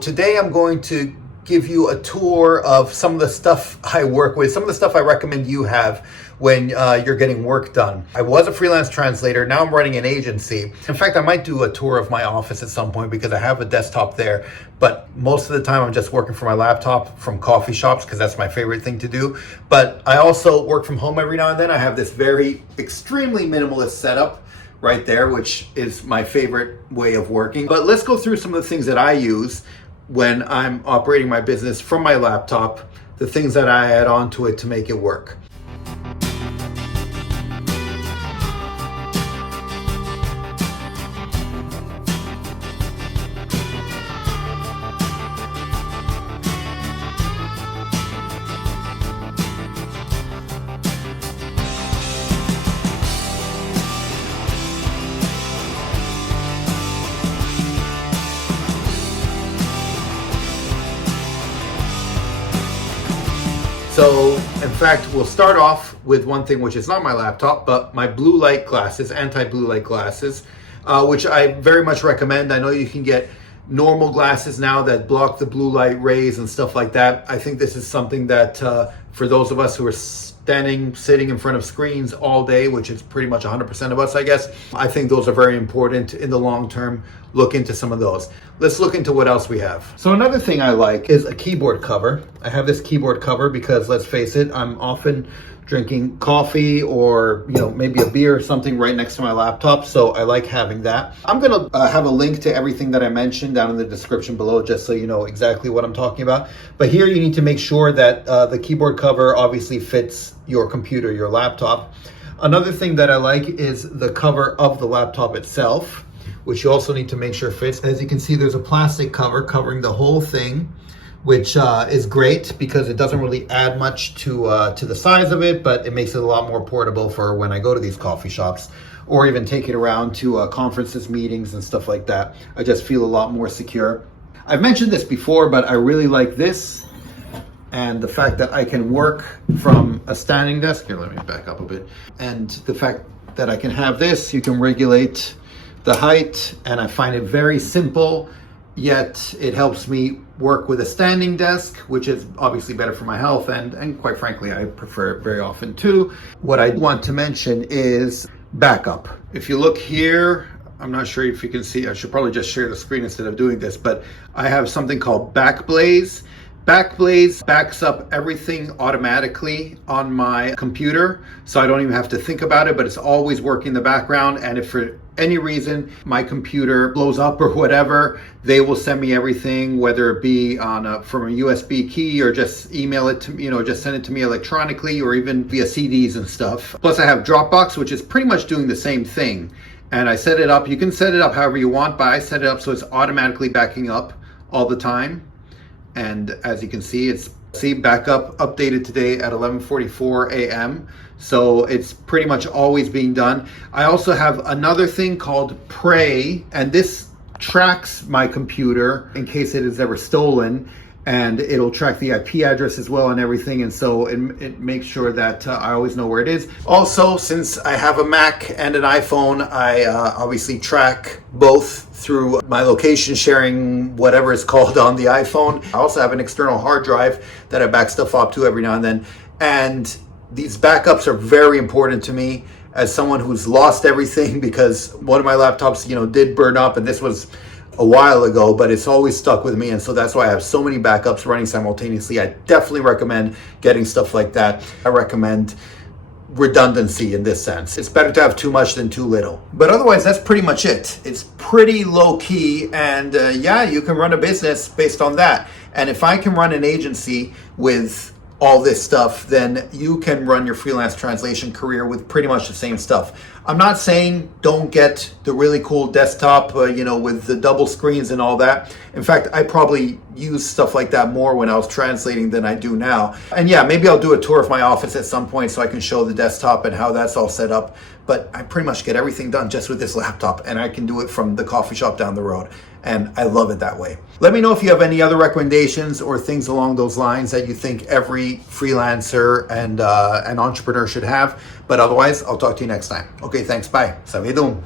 Today I'm going to give you a tour of some of the stuff I work with, some of the stuff I recommend you have when you're getting work done. I was a freelance translator, now I'm running an agency. In fact, I might do a tour of my office at some point because I have a desktop there, but most of the time I'm just working from my laptop from coffee shops because that's my favorite thing to do. But I also work from home every now and then. I have this very extremely minimalist setup right there, which is my favorite way of working. But let's go through some of the things that I use when I'm operating my business from my laptop, the things that I add on to it to make it work. So, in fact, we'll start off with one thing which is not my laptop, but my blue light glasses, anti-blue light glasses, which I very much recommend. I know you can get normal glasses now that block the blue light rays and stuff like that. I think this is something that for those of us who are sitting in front of screens all day, which is pretty much 100% of us, I guess, I think those are very important in the long term. Look into some of those. Let's look into what else we have. So another thing I like is a keyboard cover. I have this keyboard cover because, let's face it, I'm often drinking coffee or maybe a beer or something right next to my laptop, so I like having that. I'm gonna have a link to everything that I mentioned down in the description below, just so you know exactly what I'm talking about. But here you need to make sure that the keyboard cover obviously fits your computer, your laptop. Another thing that I like is the cover of the laptop itself, which you also need to make sure fits. As you can see, there's a plastic cover covering the whole thing, which is great because it doesn't really add much to the size of it, but it makes it a lot more portable for when I go to these coffee shops or even take it around to conferences, meetings, and stuff like that. I just feel a lot more secure. I've mentioned this before, but I really like this and the fact that I can work from a standing desk. Here, let me back up a bit. And the fact that I can have this, you can regulate the height, and I find it very simple, yet it helps me work with a standing desk, which is obviously better for my health, and quite frankly, I prefer it very often too. What I want to mention is backup. If you look here, I'm not sure if you can see, I should probably just share the screen instead of doing this, but I have something called Backblaze. Backblaze backs up everything automatically on my computer, so I don't even have to think about it, but it's always working in the background. And if for any reason my computer blows up or whatever, they will send me everything, whether it be from a USB key or just email it to me, just send it to me electronically or even via CDs and stuff. Plus I have Dropbox, which is pretty much doing the same thing. And I set it up, you can set it up however you want, but I set it up so it's automatically backing up all the time. And as you can see, it's backup updated today at 11:44 a.m. So it's pretty much always being done. I also have another thing called Pray, and this tracks my computer in case it is ever stolen, and it'll track the IP address as well and everything, and so it makes sure that I always know where it is. Also, since I have a Mac and an iPhone, I obviously track both through my location sharing, whatever it's called on the iPhone. I also have an external hard drive that I back stuff up to every now and then, and these backups are very important to me as someone who's lost everything, because one of my laptops, did burn up, and this was a while ago, but it's always stuck with me, and so that's why I have so many backups running simultaneously. I definitely recommend getting stuff like that. I recommend redundancy in this sense. It's better to have too much than too little. But otherwise, that's pretty much it. It's pretty low key, and yeah, you can run a business based on that. And if I can run an agency with all this stuff, then you can run your freelance translation career with pretty much the same stuff. I'm not saying don't get the really cool desktop, with the double screens and all that. In fact, I probably used stuff like that more when I was translating than I do now. And yeah, maybe I'll do a tour of my office at some point so I can show the desktop and how that's all set up. But I pretty much get everything done just with this laptop, and I can do it from the coffee shop down the road. And I love it that way. Let me know if you have any other recommendations or things along those lines that you think every freelancer and an entrepreneur should have. But otherwise, I'll talk to you next time. Okay, thanks. Bye. Savidum.